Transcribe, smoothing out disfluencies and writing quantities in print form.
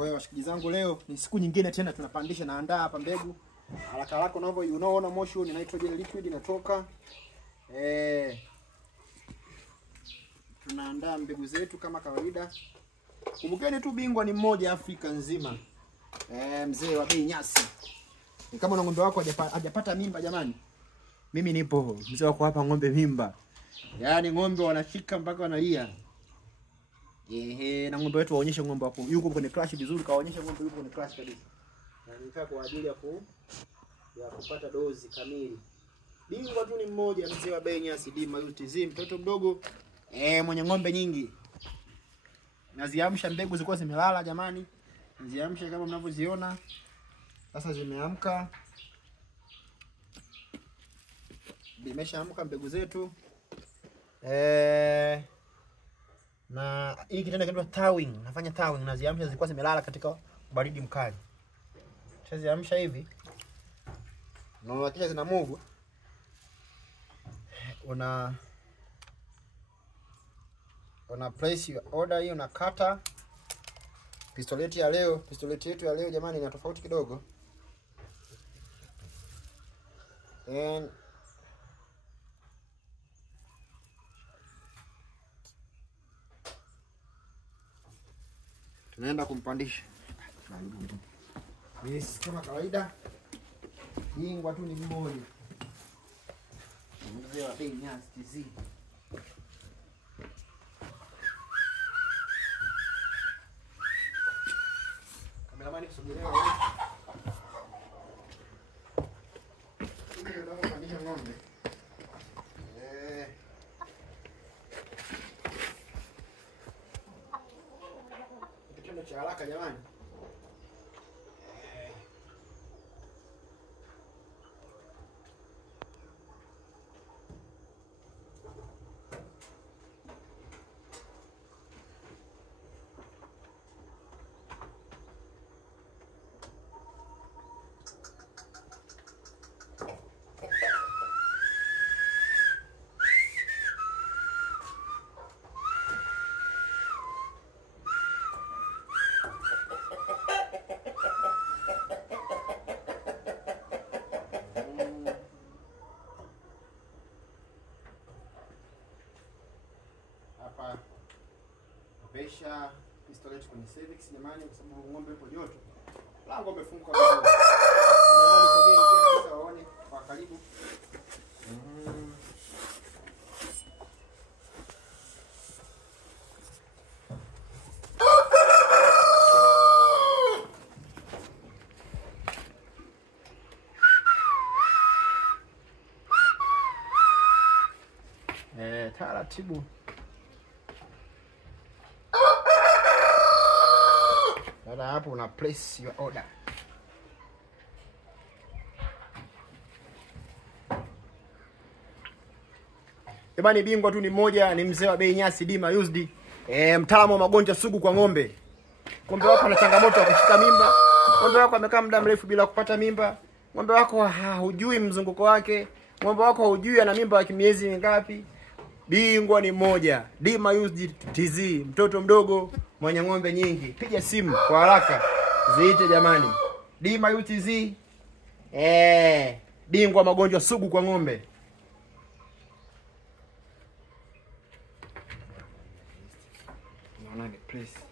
Kwa hiyo washikaji zangu, leo ni siku nyingine tena tunapandisha, naandaa hapa mbegu. Haraka haraka unaona motion ni nitrogen liquid inatoka. Tunaandaa mbegu zetu kama kawaida. Kumbukeni tu bingwa ni mmoja Afrika nzima. Mzee wa bei nyasi. Ni kama na ng'ombe wako hajapata mimba jamani. Mimi nipo mzee wako hapa ng'ombe mimba. Yaani ng'ombe wanashika mpaka wanalia. Na ng'ombe wetu waonyeshe ng'ombe wako yuko kwenye crash vizuri, kaonyesha ng'ombe yuko kwenye crash kabisa. Na nitaka kwa ajili ya kupata dozi kamili. Bingwa tu ni mmoja mzee wa bei nyasi Dima UTZ, mtoto mdogo mwenye ng'ombe nyingi. Naziamsha mbegu zilikuwa zimelala jamani. Naziamsha kama mnavyoziona. Sasa zimeamka. Zimeshaamka mbegu zetu. Na hii kitendo kinaitwa towing. Nafanya towing, naziamsha zilikuwa zimelala katika baridi mkali. Naziamsha hivi. Na kisha zina move. Una place your order hiyo, unakata. Pistoleti yetu ya leo jamani ina tofauti kidogo. Tunaenda kumpandisha. Yes, kama kawaida. Bingwa tu ni mmoja. Mzee wa bei nyasi TZ. Kameramani kusubiria wewe. Ndio kupandisha ng'ombe. Kitendo cha haraka jamani. Hapa pesha pistolet kwenye cervix jamani, kwa sababu ng'ombe yupo joto. La ng'ombe funguka vizuri. Jamani sogea sasa waone kwa karibu. Taratibu. Baada hapo una place your order. Ebani bingwa tu ni mmoja, ni mzee wa bei nyasi Dima UTZ. Mtaalamu wa magonjwa sugu kwa ng'ombe. Ng'ombe wako ana changamoto ya kushika mimba. Ng'ombe wako amekaa muda mrefu bila kupata mimba. Ng'ombe wako hujui mzunguko wake. Ng'ombe wako hujui ana mimba ya miezi mingapi. Bingwa ni mmoja, Dima UTZ, mtoto mdogo mwenye ng'ombe nyingi. Piga simu kwa haraka, ziite jamani. Dima UTZ, bingwa magonjwa sugu kwa ng'ombe. Naona ni place.